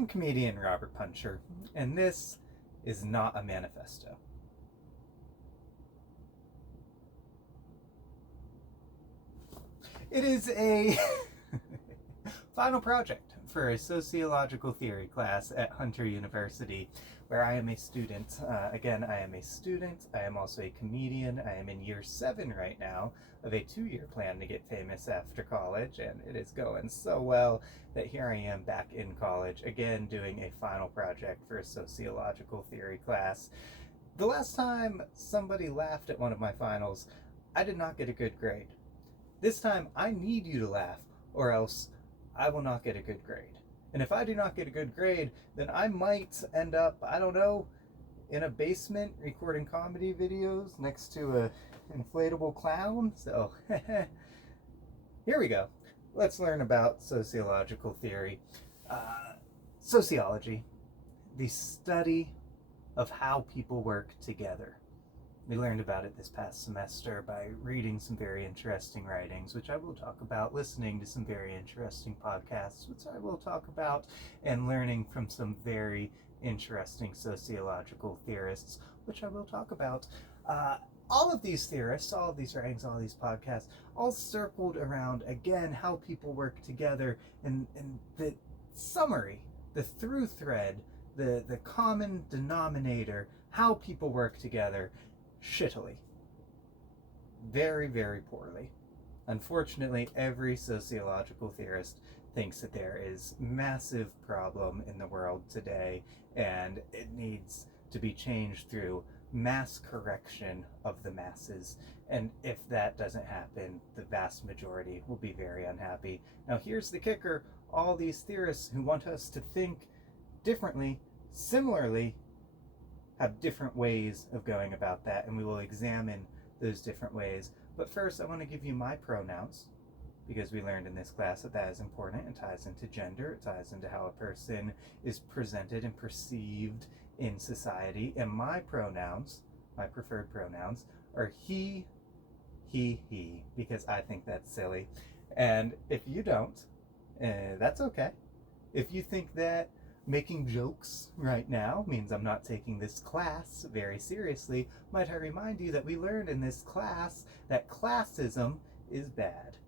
I'm comedian Robert Punchur, and this is not a manifesto. It is a final project for a sociological theory class at Hunter University, where I am a student. Again, I am a student. I am also a comedian. I am in year 7 right now of a 2-year plan to get famous after college, and it is going so well that here I am back in college, again doing a final project for a sociological theory class. The last time somebody laughed at one of my finals, I did not get a good grade. This time, I need you to laugh, or else I will not get a good grade. And if I do not get a good grade, then I might end up, I don't know, in a basement recording comedy videos next to a inflatable clown. So, here we go. Let's learn about sociological theory. Sociology, the study of how people work together. We learned about it this past semester by reading some very interesting writings, which I will talk about, listening to some very interesting podcasts, which I will talk about, and learning from some very interesting sociological theorists, which I will talk about. All of these theorists, all of these writings, all of these podcasts, all circled around, again, how people work together, and the summary, the through thread, the common denominator, how people work together, shittily. Very, very poorly. Unfortunately, every sociological theorist thinks that there is massive problem in the world today, and it needs to be changed through mass correction of the masses. And if that doesn't happen, the vast majority will be very unhappy. Now, here's the kicker. All these theorists who want us to think differently, similarly, have different ways of going about that, and we will examine those different ways. But first, I want to give you my pronouns, because we learned in this class that that is important. It ties into gender, it ties into how a person is presented and perceived in society. And my pronouns, my preferred pronouns, are he, because I think that's silly. And if you don't, that's okay. If you think that making jokes right now means I'm not taking this class very seriously, might I remind you that we learned in this class that classism is bad.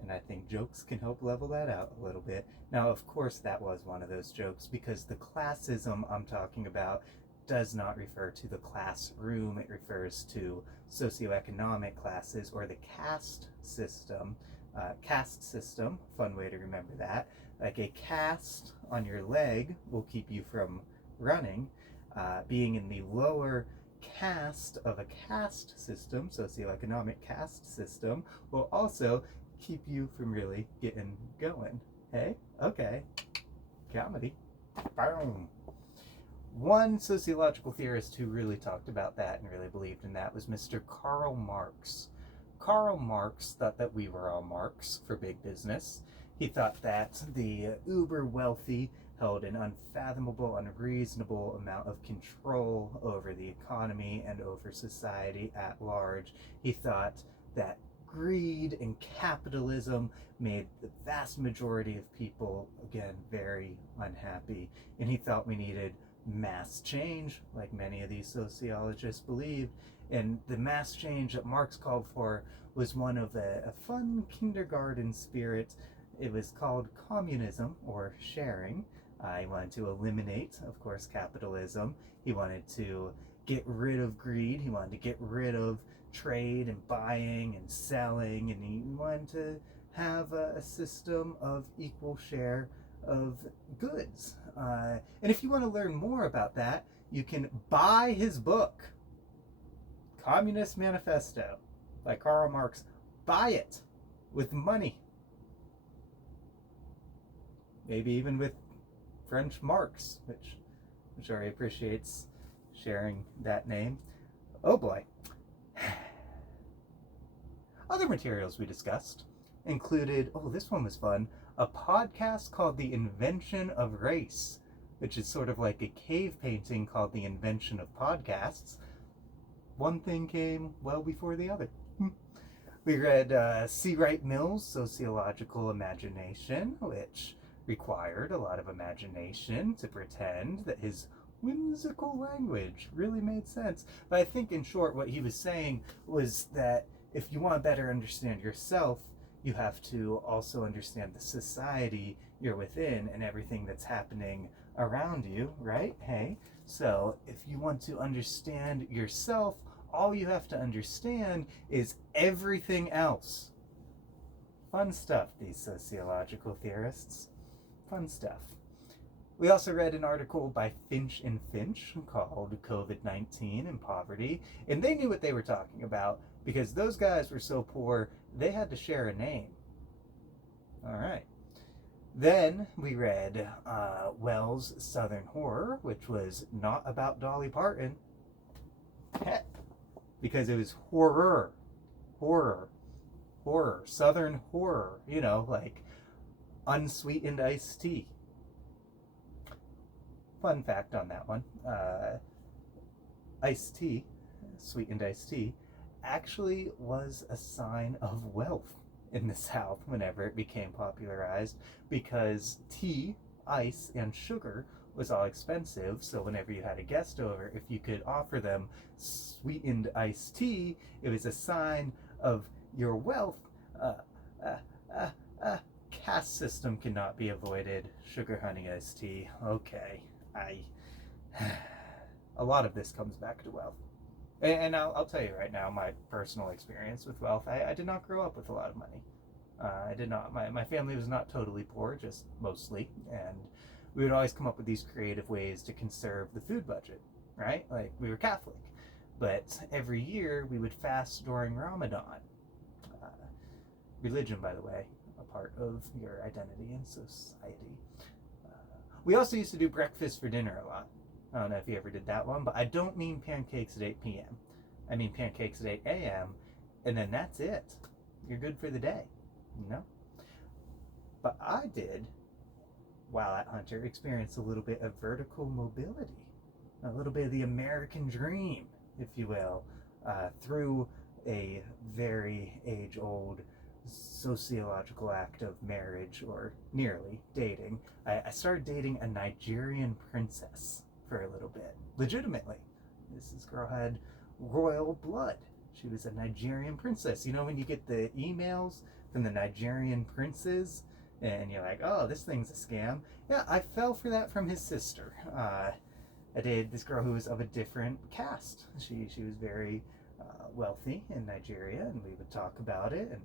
And I think jokes can help level that out a little bit. Now, of course, that was one of those jokes, because the classism I'm talking about does not refer to the classroom. It refers to socioeconomic classes, or the caste system. Caste system, fun way to remember that. Like a cast on your leg will keep you from running. Being in the lower caste of a caste system, socioeconomic caste system, will also keep you from really getting going. Hey? Okay. Comedy. Boom. One sociological theorist who really talked about that and really believed in that was Mr. Karl Marx. Karl Marx thought that we were all Marx for big business. He thought that the uber wealthy held an unfathomable, unreasonable amount of control over the economy and over society at large. He thought that greed and capitalism made the vast majority of people, again, very unhappy. And he thought we needed mass change, like many of these sociologists believed. And the mass change that Marx called for was one of a fun kindergarten spirit. It was called communism, or sharing. He wanted to eliminate, of course, capitalism. He wanted to get rid of greed. He wanted to get rid of trade and buying and selling. And he wanted to have a system of equal share of goods. And if you want to learn more about that, you can buy his book, Communist Manifesto by Karl Marx. Buy it with money. Maybe even with French marks, which Jory appreciates sharing that name. Oh boy. Other materials we discussed included, oh, this one was fun, a podcast called The Invention of Race, which is sort of like a cave painting called The Invention of Podcasts. One thing came well before the other. We read C. Wright Mills' Sociological Imagination, which required a lot of imagination to pretend that his whimsical language really made sense. But I think, in short, what he was saying was that if you want to better understand yourself, you have to also understand the society you're within and everything that's happening around you, right? Hey, so if you want to understand yourself, all you have to understand is everything else. Fun stuff, these sociological theorists. Fun stuff. We also read an article by Finch and Finch called COVID-19 and Poverty, and they knew what they were talking about because those guys were so poor they had to share a name. All right. Then we read Wells' Southern Horror, which was not about Dolly Parton, because it was horror, Southern horror, like unsweetened iced tea. Fun fact on that one, iced tea, sweetened iced tea, actually was a sign of wealth in the South whenever it became popularized, because tea, ice, and sugar was all expensive. So whenever you had a guest over, if you could offer them sweetened iced tea, it was a sign of your wealth. Caste system cannot be avoided. Sugar honey iced tea. Okay, a lot of this comes back to wealth. And I'll tell you right now, my personal experience with wealth, I did not grow up with a lot of money. I did not. My family was not totally poor, just mostly. And we would always come up with these creative ways to conserve the food budget, right? Like, we were Catholic. But every year we would fast during Ramadan. Religion, by the way, a part of your identity and society. We also used to do breakfast for dinner a lot. I don't know if you ever did that one, but I don't mean pancakes at 8 p.m. I mean pancakes at 8 a.m., and then that's it. You're good for the day, But I did, while at Hunter, experience a little bit of vertical mobility, a little bit of the American dream, if you will, through a very age-old sociological act of marriage, or nearly dating. I started dating a Nigerian princess for a little bit, legitimately. This girl had royal blood. She was a Nigerian princess. You know when you get the emails from the Nigerian princes and you're like, oh, this thing's a scam? Yeah, I fell for that from his sister. I dated this girl who was of a different caste. She was very wealthy in Nigeria, and we would talk about it, and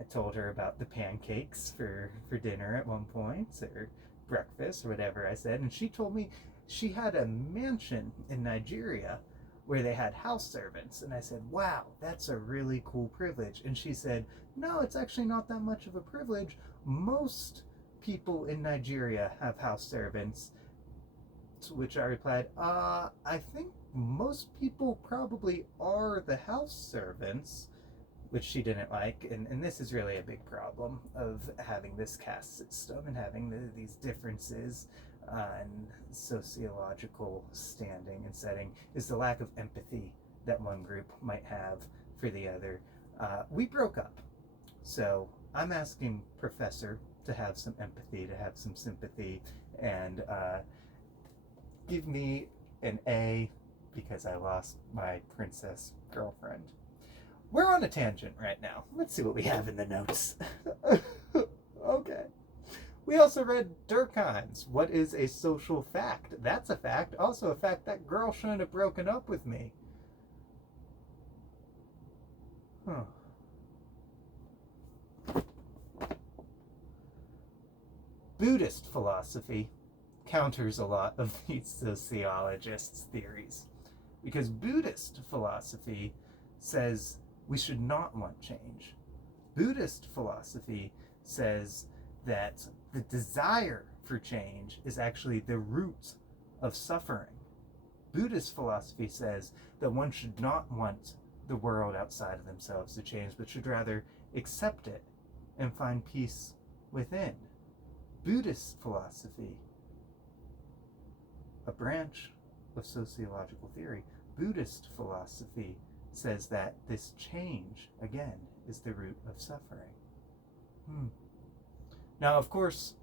I told her about the pancakes for dinner at one point, or breakfast, or whatever I said, and she told me she had a mansion in Nigeria where they had house servants. And I said, wow, that's a really cool privilege. And she said, no, it's actually not that much of a privilege. Most people in Nigeria have house servants. To which I replied, I think most people probably are the house servants, which she didn't like. And this is really a big problem of having this caste system and having these differences and sociological standing and setting, is the lack of empathy that one group might have for the other. We broke up, so I'm asking Professor to have some empathy, to have some sympathy, and give me an A because I lost my princess girlfriend. We're on a tangent right now. Let's see what we have in the notes. Okay. We also read Durkheim's What is a Social Fact? That's a fact. Also a fact, that girl shouldn't have broken up with me. Huh. Buddhist philosophy counters a lot of these sociologists' theories, because Buddhist philosophy says we should not want change. Buddhist philosophy says that the desire for change is actually the root of suffering. Buddhist philosophy says that one should not want the world outside of themselves to change, but should rather accept it and find peace within. Buddhist philosophy, a branch of sociological theory, Buddhist philosophy says that this change, again, is the root of suffering. Now, of course,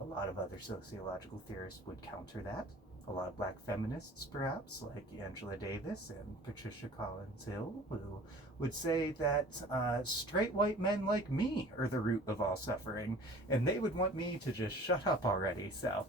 A lot of other sociological theorists would counter that. A lot of black feminists, perhaps, like Angela Davis and Patricia Collins Hill, who would say that straight white men like me are the root of all suffering, and they would want me to just shut up already. So